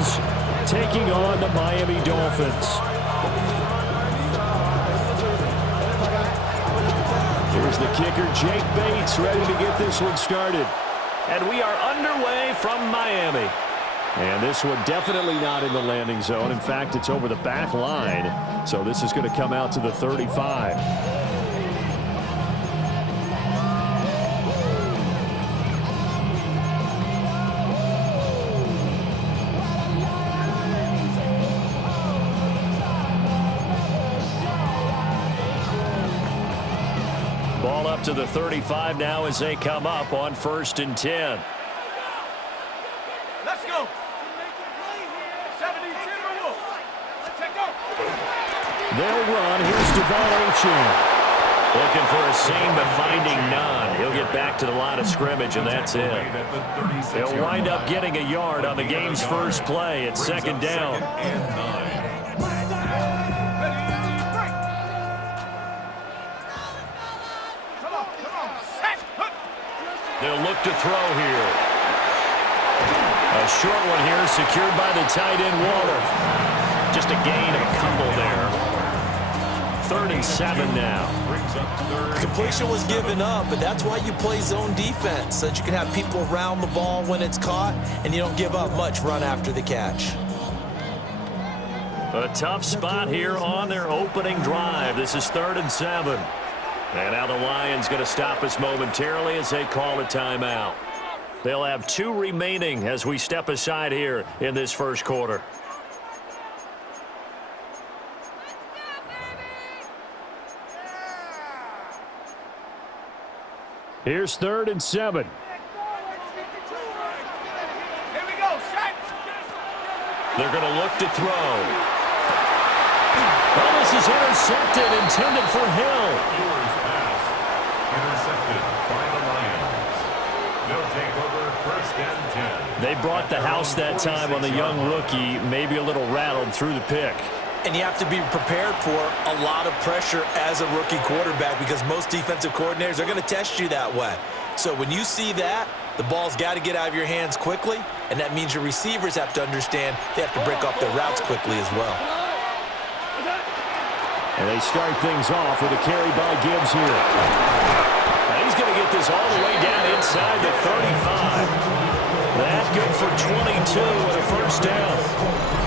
Lions taking on the Miami Dolphins. Here's the kicker, Jake Bates, ready to get this one started. And we are underway from Miami. And this one definitely not in the landing zone. In fact, it's over the back line. So this is going to come out to the 35. Ball up to the 35 now as they come up on 1st and 10. Let's go. 72. Let's go. They'll run. Here's Devon Achane. Looking for a seam, but finding none. He'll get back to the line of scrimmage, and that's it. They'll wind up getting a yard on the game's first play. It's 2nd down. They'll look to throw here. A short one here secured by the tight end Waller. Just a gain of a couple there. 3rd and 7 now. Completion was given up, but that's why you play zone defense, so that you can have people around the ball when it's caught, and you don't give up much run after the catch. A tough spot here on their opening drive. This is 3rd and 7. And now the Lions going to stop us momentarily as they call a timeout. They'll have 2 remaining as we step aside here in this first quarter. Here's 3rd and 7. Here we go, set. They're going to look to throw. Well, this is intercepted, intended for Hill. Intercepted by the Lions. They'll take over 1st and 10. They brought the house that time on the young rookie, maybe a little rattled through the pick. And you have to be prepared for a lot of pressure as a rookie quarterback, because most defensive coordinators are going to test you that way. So when you see that, the ball's got to get out of your hands quickly, and that means your receivers have to understand they have to break off their routes quickly as well. And they start things off with a carry by Gibbs here. Now he's going to get this all the way down inside the 35. That good for 22 and a 1st down.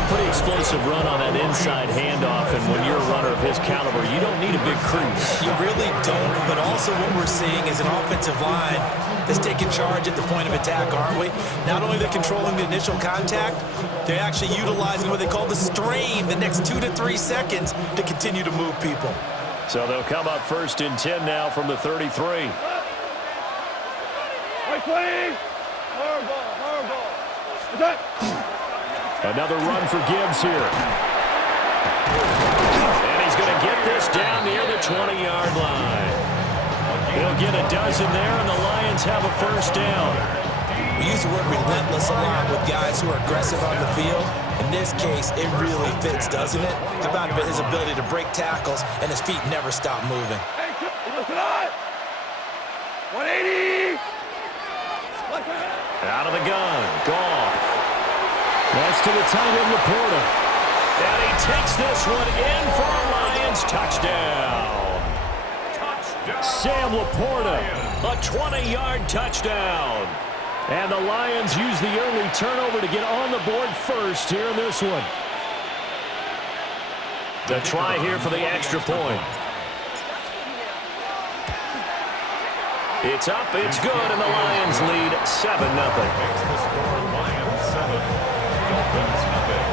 Pretty explosive run on that inside handoff, and when you're a runner of his caliber, you don't need a big crease. You really don't, but also what we're seeing is an offensive line that's taking charge at the point of attack, aren't we? Not only they're controlling the initial contact, they're actually utilizing what they call the strain the next 2 to 3 seconds to continue to move people. So they'll come up 1st and 10 now from the 33. Another run for Gibbs here. And he's going to get this down near the 20-yard line. He'll get a dozen there, and the Lions have a 1st down. We use the word relentless a lot with guys who are aggressive on the field. In this case, it really fits, doesn't it? It's about his ability to break tackles, and his feet never stop moving. 180. Out of the gun, Goff. That's to the tight end, Laporta. And he takes this one in for a Lions touchdown. Sam Laporta, a 20-yard touchdown. And the Lions use the early turnover to get on the board first here in this one. The try here for the extra point. It's up, it's good, and the Lions lead 7-0. Makes the score Lions 7, Dolphins nothing.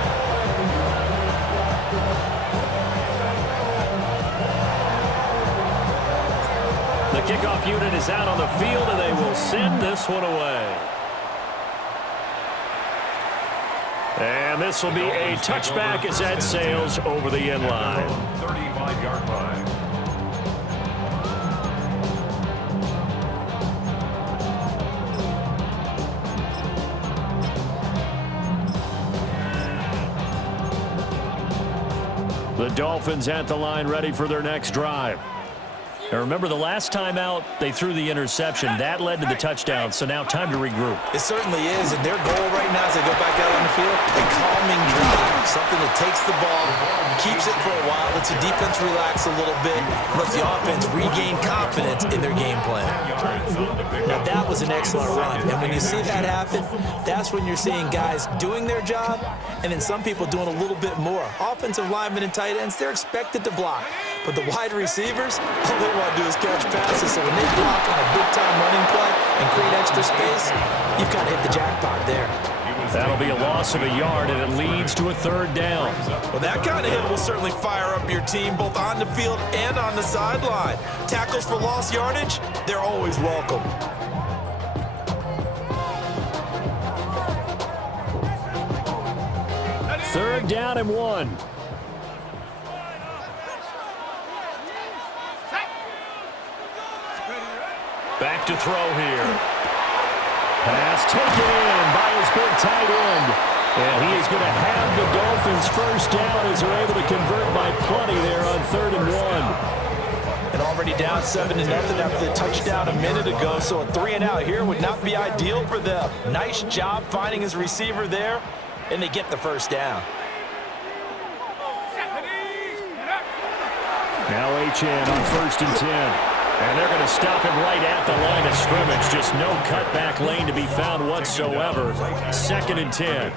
The kickoff unit is out on the field, and they will send this one away. And this will be a touchback as that sails over the end line. 35-yard line. The Dolphins at the line ready for their next drive. And remember, the last time out, they threw the interception. That led to the touchdown, so now time to regroup. It certainly is, and their goal right now as they go back out on the field, they call Something that takes the ball, keeps it for a while, lets the defense relax a little bit, lets the offense regain confidence in their game plan. Now, that was an excellent run. And when you see that happen, that's when you're seeing guys doing their job and then some people doing a little bit more. Offensive linemen and tight ends, they're expected to block. But the wide receivers, all they want to do is catch passes. So when they block on a big-time running play and create extra space, you've kind of hit the jackpot there. That'll be a loss of a yard, and it leads to a third down. Well, that kind of hit will certainly fire up your team, both on the field and on the sideline. Tackles for lost yardage, they're always welcome. Third down and 1. Back to throw here. Pass taken in by his big tight end. And he is going to have the Dolphins first down as they're able to convert by plenty there on 3rd and 1. And already down 7-0 after the touchdown a minute ago, so a 3-and-out here would not be ideal for them. Nice job finding his receiver there, and they get the first down. Now HN on 1st and 10. And they're going to stop him right at the line of scrimmage. Just no cutback lane to be found whatsoever. 2nd and 10.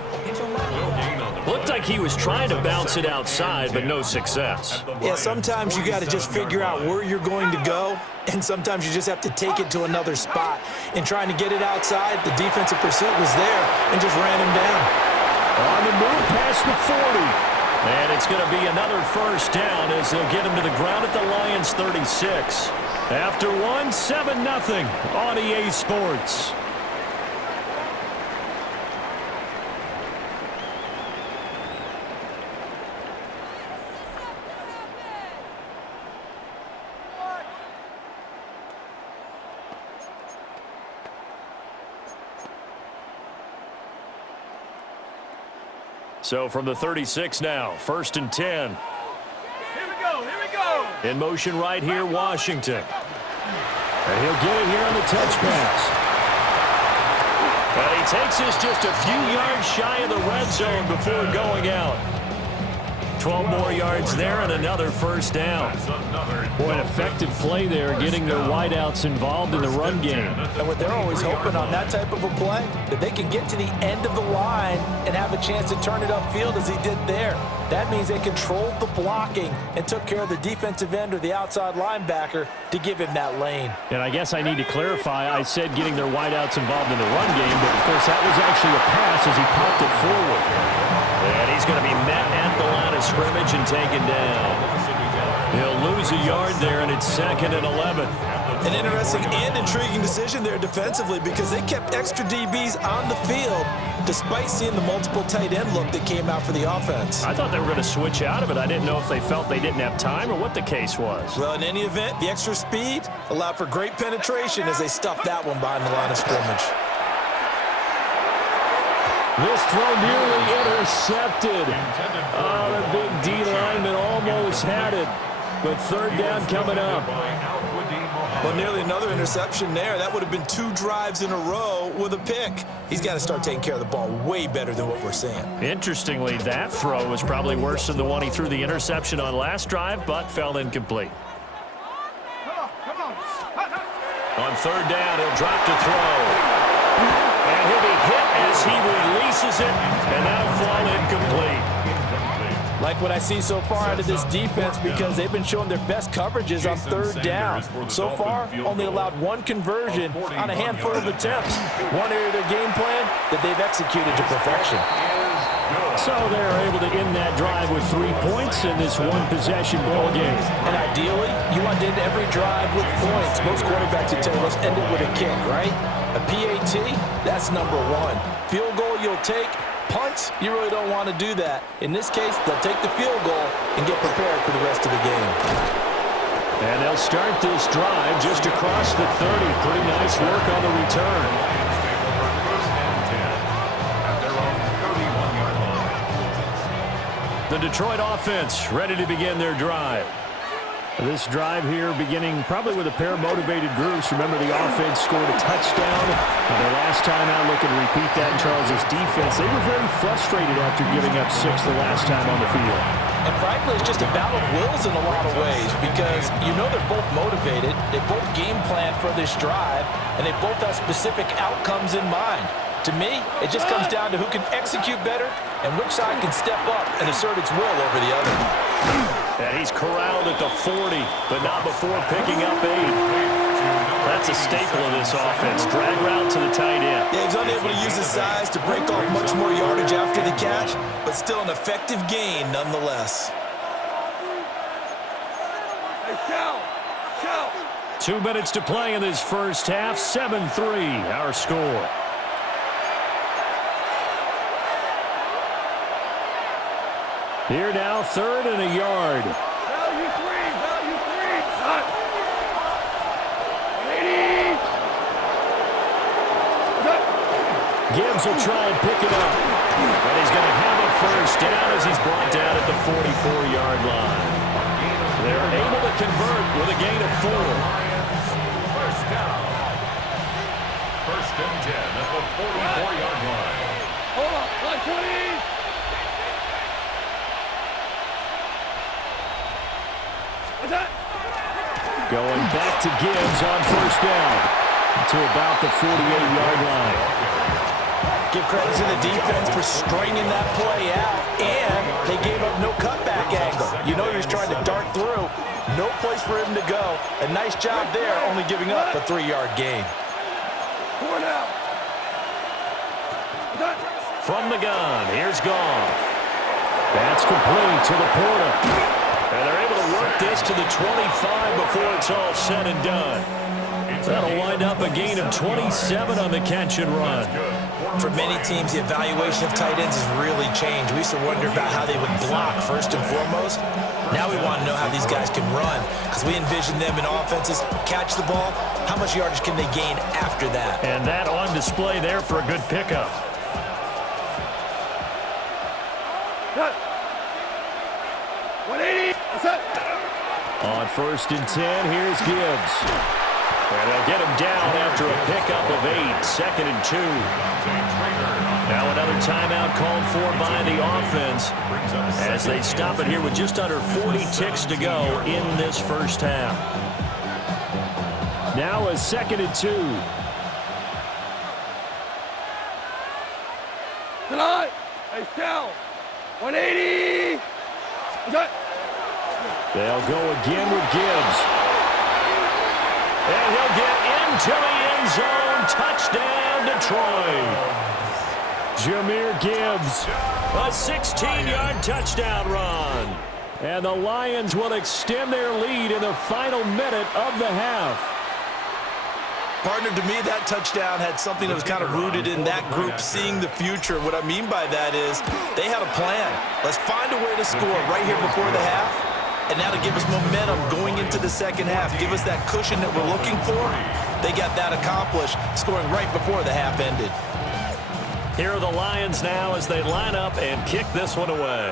Looked like he was trying to bounce it outside, but no success. Yeah, sometimes you got to just figure out where you're going to go, and sometimes you just have to take it to another spot. In trying to get it outside, the defensive pursuit was there and just ran him down. On the move past the 40. And it's going to be another first down as they'll get him to the ground at the Lions 36. After 1, 7-0 on EA Sports. So from the 36 now, 1st and 10. Here we go, here we go. In motion right here, Washington. And he'll get it here on the touch pass. And he takes this just a few yards shy of the red zone before going out. 12 more yards there and another first down. Boy, an effective play there, getting their wideouts involved in the run game. And what they're always hoping on that type of a play, that they can get to the end of the line and have a chance to turn it upfield as he did there. That means they controlled the blocking and took care of the defensive end or the outside linebacker to give him that lane. And I guess I need to clarify, I said getting their wideouts involved in the run game, but of course that was actually a pass as he popped it forward. And he's going to be met at the line of scrimmage and taken down. He'll lose a yard there, and it's 2nd and 11. An interesting and intriguing decision there defensively because they kept extra DBs on the field despite seeing the multiple tight end look that came out for the offense. I thought they were going to switch out of it. I didn't know if they felt they didn't have time or what the case was. Well, in any event, the extra speed allowed for great penetration as they stuffed that one behind the line of scrimmage. This throw nearly intercepted. Oh, the big D lineman almost had it. But 3rd down coming up. Well, nearly another interception there. That would have been 2 drives in a row with a pick. He's got to start taking care of the ball way better than what we're seeing. Interestingly, that throw was probably worse than the one he threw the interception on last drive, but fell incomplete. Come on. On 3rd down, he'll drop to throw. And he'll be hit as he releases it, and that'll fall incomplete. Like what I see so far out of this defense because they've been showing their best coverages on 3rd down. So far, only allowed 1 conversion on a handful of attempts. One area of their game plan that they've executed to perfection. So they're able to end that drive with 3 points in this one-possession ball game. And ideally, you want to end every drive with points. Most quarterbacks would tell you, let's end it with a kick, right? A PAT, that's number 1. Field goal you'll take. Punts, you really don't want to do that. In this case, they'll take the field goal and get prepared for the rest of the game. And they'll start this drive just across the 30. Pretty nice work on the return. The Detroit offense ready to begin their drive. This drive here beginning probably with a pair of motivated groups. Remember, the offense scored a touchdown. Their last time out, looking to repeat that in Charles' defense. They were very frustrated after giving up 6 the last time on the field. And frankly, it's just a battle of wills in a lot of ways because you know they're both motivated. They both game plan for this drive, and they both have specific outcomes in mind. To me, it just comes down to who can execute better and which side can step up and assert its will over the other. And he's corralled at the 40, but not before picking up 8. That's a staple of this offense. Drag route to the tight end. Yeah, he's unable to use his size to break off much more yardage after the catch, but still an effective gain nonetheless. Hey, shout! 2 minutes to play in this first half. 7-3, our score. Here now, 3rd and a yard. Value three! Hot! 180! Gibbs will try and pick it up. And he's going to have a first down as he's brought down at the 44-yard line. They're able to convert with a gain of 4. First down. 1st and 10 at the 44-yard line. Hold on! 120! What's that? Going back to Gibbs on first down to about the 48-yard line. Give credit to the defense for stringing that play out, and they gave up no cutback angle. You know he was trying to dart through. No place for him to go. A nice job there, only giving up a 3-yard gain. 4 now! What's that? From the gun, here's Goff. That's complete to the Porter. And they're able to work this to the 25 before it's all said and done. That'll wind up a gain of 27 on the catch and run. For many teams, the evaluation of tight ends has really changed. We used to wonder about how they would block first and foremost. Now we want to know how these guys can run because we envision them in offenses, catch the ball, how much yardage can they gain after that? And that on display there for a good pickup. Cut! 180! What's that? On 1st and 10, here's Gibbs. And they'll get him down after a pickup of 8. 2nd and 2. Now another timeout called for by the offense as they stop it here with just under 40 ticks to go in this first half. Now a 2nd and 2. Tonight! Hey, shout! 180! What's that? They'll go again with Gibbs. And he'll get into the end zone. Touchdown, Detroit. Jahmyr Gibbs, a 16-yard touchdown run. And the Lions will extend their lead in the final minute of the half. Partner, to me, that touchdown had something that was kind of rooted in that group seeing the future. What I mean by that is they had a plan. Let's find a way to score right here before the half. And now to give us momentum going into the second half, give us that cushion that we're looking for. They got that accomplished, scoring right before the half ended. Here are the Lions now as they line up and kick this one away.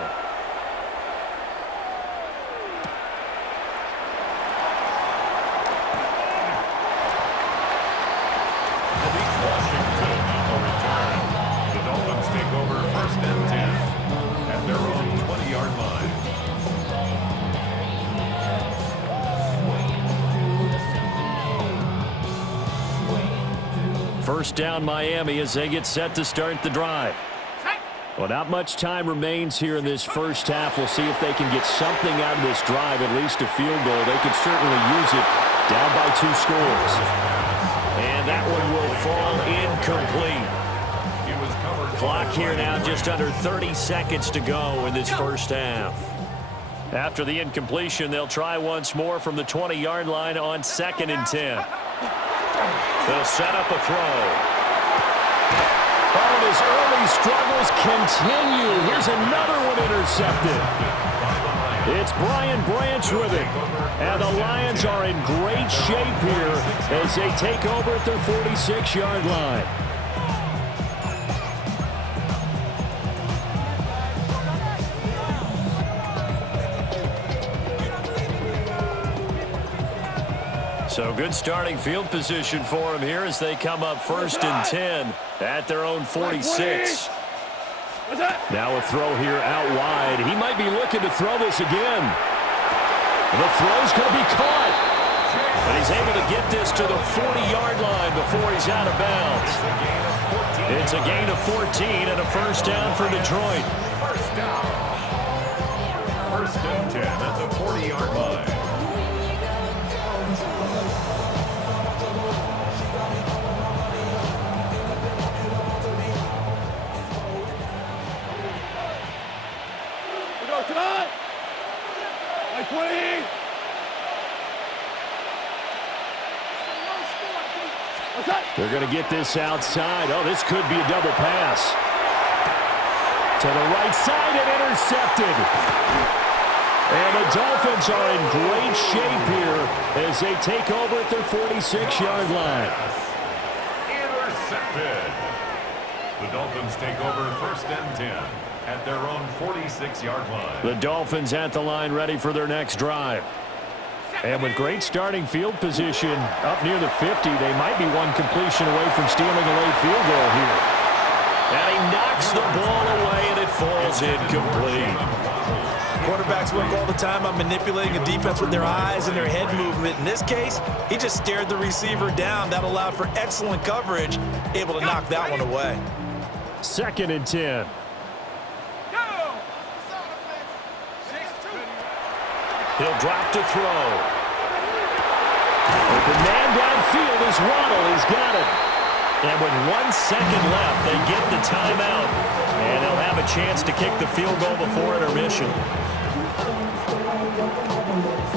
Washington will return. The Dolphins take over 1st and 10 at their own 20-yard line. First down Miami as they get set to start the drive. Well, not much time remains here in this first half. We'll see if they can get something out of this drive, at least a field goal. They could certainly use it down by 2 scores. And that one will fall incomplete. Clock here now just under 30 seconds to go in this first half. After the incompletion, they'll try once more from the 20-yard line on 2nd and 10. They'll set up a throw. Oh, and his early struggles continue. Here's another one intercepted. It's Brian Branch with it. And the Lions are in great shape here as they take over at their 46-yard line. So good starting field position for him here as they come up 1st and 10 at their own 46. Now a throw here out wide. He might be looking to throw this again. The throw's going to be caught. But he's able to get this to the 40-yard line before he's out of bounds. It's a gain of 14 and a first down for Detroit. First down. 1st and 10 at the 40-yard line. Tonight! Like 20! What's that? They're going to get this outside. Oh, this could be a double pass. To the right side and intercepted. And the Dolphins are in great shape here as they take over at their 46-yard line. Intercepted. The Dolphins take over 1st and 10 at their own 46-yard line. The Dolphins at the line ready for their next drive. And with great starting field position up near the 50, they might be one completion away from stealing a late field goal here. And he knocks the ball away, and it falls incomplete. Quarterbacks work all the time on manipulating a defense with their eyes and their head movement. In this case, he just stared the receiver down. That allowed for excellent coverage, able to knock that one away. 2nd and 10. He'll drop to throw. Open man downfield is Waddle. He's got it. And with 1 second left, they get the timeout. And they'll have a chance to kick the field goal before intermission.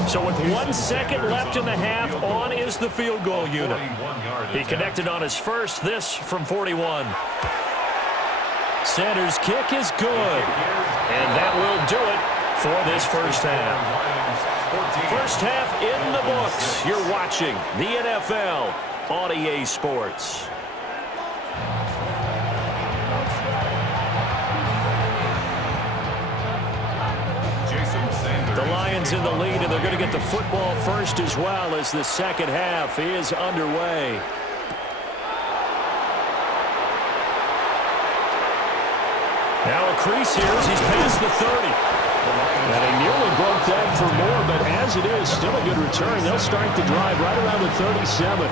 So with 1 second left in the half, on is the field goal unit. He connected on his first, this from 41. Center's kick is good. And that will do it for this first half. First half in the books. You're watching the NFL on EA Sports. The Lions in the lead, and they're going to get the football first as well as the second half is underway. Now a crease here as he's past the 30. And he nearly broke that for more, but as it is, still a good return. They'll start the drive right around the 37.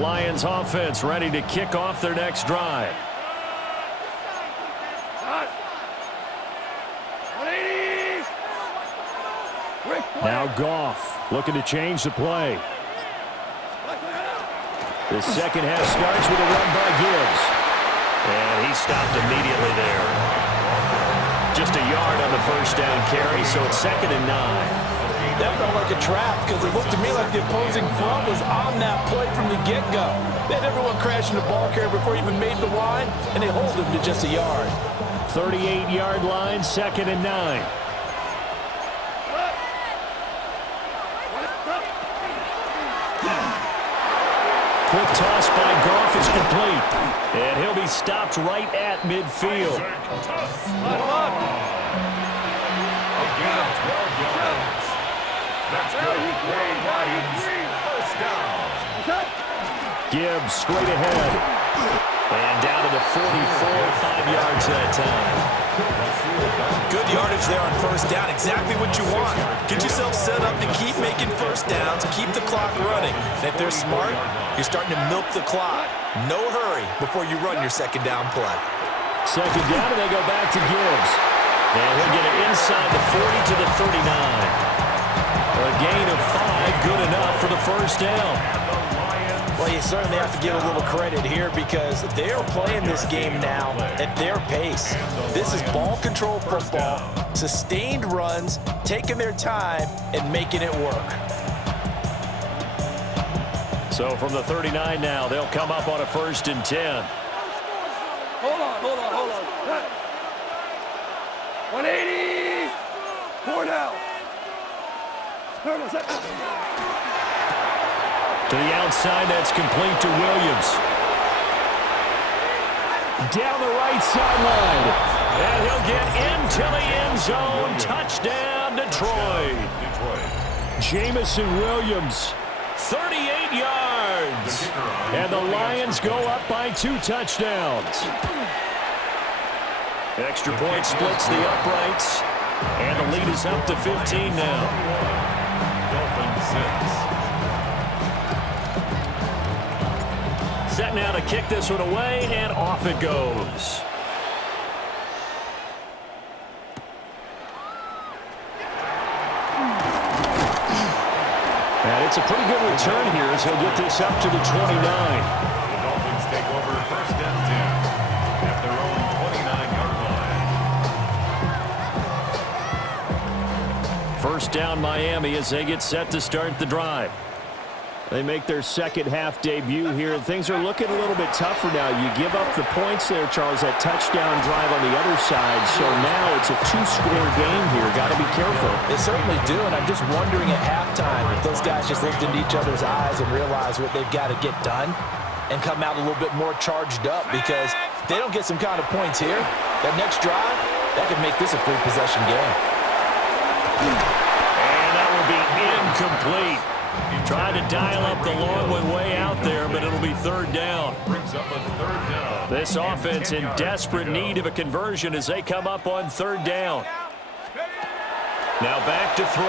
Lions offense ready to kick off their next drive. Now Goff looking to change the play. The second half starts with a run by Gibbs. And he stopped immediately there. Just a yard on the first down carry, so it's 2nd and 9. That felt like a trap because it looked to me like the opposing front was on that play from the get-go. They had everyone crashing the ball carrier before he even made the line, and they hold him to just a yard. 38-yard line, 2nd and 9. Quick toss by Goff is complete. And he'll be stopped right at midfield. Gibbs straight ahead. And down to the 44, 5 yards that time. Good yardage there on first down. Exactly what you want. Get yourself set up to keep making first downs, keep the clock running. And if they're smart, you're starting to milk the clock. No hurry before you run your second down play. Second down, and they go back to Gibbs. And he'll get it inside the 40 to the 39. A gain of 5, good enough for the first down. Well, you certainly have to give a little credit here because they are playing this game now at their pace. This is ball control football, sustained runs, taking their time, and making it work. So from the 39 now, they'll come up on a 1st and 10. Hold on. 180. 4 down. Set. To the outside, that's complete to Williams. Down the right sideline. And he'll get into the end zone. Touchdown, Detroit. Jamison Williams, 38 yards. And the Lions go up by 2 touchdowns. Extra point splits the uprights. And the lead is up to 15 now. Dolphins 6. Set now to kick this one away, and off it goes. And it's a pretty good return here as he'll get this up to the 29. The Dolphins take over first and 10 at their own 29-yard line. First down Miami as they get set to start the drive. They make their second half debut here, and things are looking a little bit tougher now. You give up the points there, Charles, that touchdown drive on the other side. So now it's a 2-score game here. Got to be careful. They certainly do, and I'm just wondering at halftime if those guys just looked into each other's eyes and realized what they've got to get done and come out a little bit more charged up, because if they don't get some kind of points here, that next drive, that could make this a 3-possession game. And that will be incomplete. Trying to dial up the long one way out there, but it'll be third down. Brings up a third down. This offense in desperate need of a conversion as they come up on third down. Now back to throw.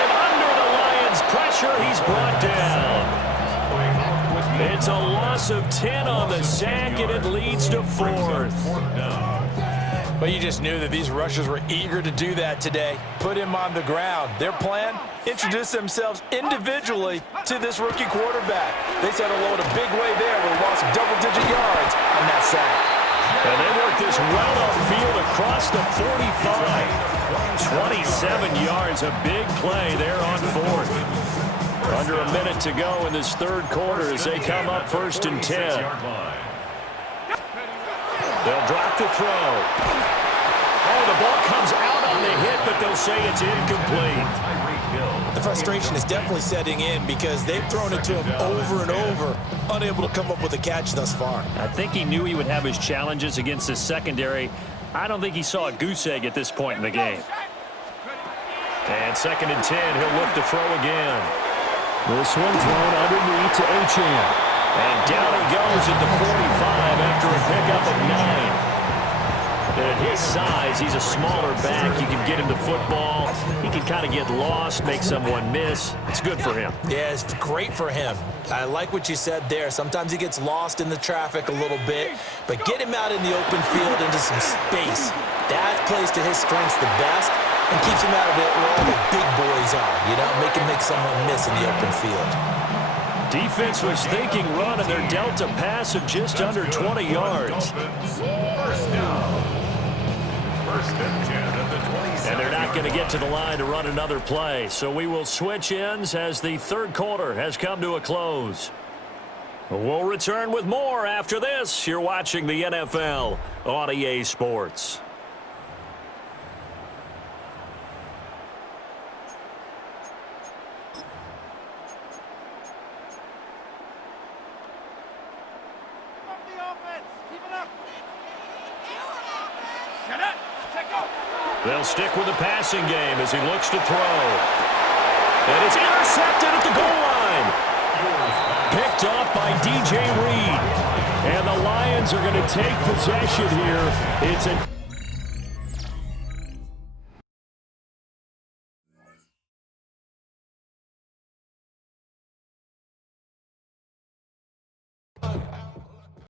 And under the Lions' pressure, he's brought down. It's a loss of 10 on the sack, and it leads to fourth. But you just knew that these rushers were eager to do that today. Put him on the ground. Their plan, introduce themselves individually to this rookie quarterback. They said hello in a big way there where he lost double-digit yards on that sack. And they work this well upfield across the 45. 27 yards, a big play there on fourth. Under a minute to go in this third quarter as they come up first and 10. They'll drop the throw. Oh, the ball comes out on the hit, but they'll say it's incomplete. The frustration is definitely setting in because they've thrown it to him over and over, unable to come up with a catch thus far. I think he knew he would have his challenges against his secondary. I don't think he saw a goose egg at this point in the game. And second and 10, he'll look to throw again. This one thrown underneath to Achane. And down he goes at the 45 after a pickup of 9. And at his size, he's a smaller back. You can get him the football. He can kind of get lost, make someone miss. It's good for him. Yeah, it's great for him. I like what you said there. Sometimes he gets lost in the traffic a little bit, but get him out in the open field into some space. That plays to his strengths the best and keeps him out of it where all the big boys are, you know, make someone miss in the open field. Defense was thinking run, and they're dealt a pass of just under 20 yards. First down. First and 10 at the 27. And they're not going to get to the line to run another play. So we will switch ends as the third quarter has come to a close. We'll return with more after this. You're watching the NFL on EA Sports. They'll stick with the passing game as he looks to throw. And it's intercepted at the goal line. Picked off by DJ Reed. And the Lions are going to take possession here. It's a